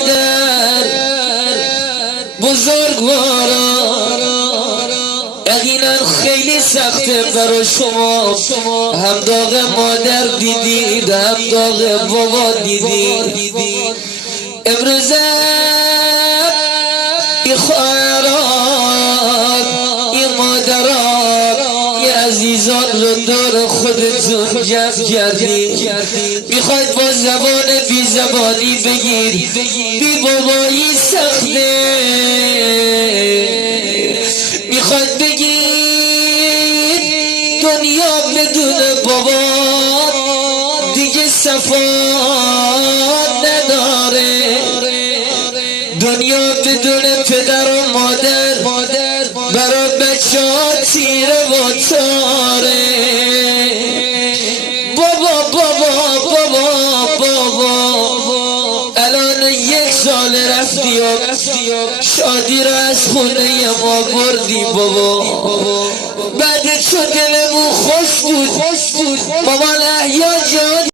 مادر بزرگواران، یقینا خیلی سخته برای شما، هم داغ مادر دیدید هم داغ بابا دیدید. امروز این خواهران، این مادران، این عزیزان رو دور خودتون جمع کردید. میخواید با زبان بی زبانی بگید بی بابایی سخته، میخواید بگید دنیا بدون بابا دیگه صفا نداره، دنیا بدون پدر و مادر برای بچه ها تیره و تاره. بابا بابا بابا بابا الان 1 سال رفتی و شادی را از خونه ما بردی بابا، بعد چون دلمون خوش بود مامان احیا جان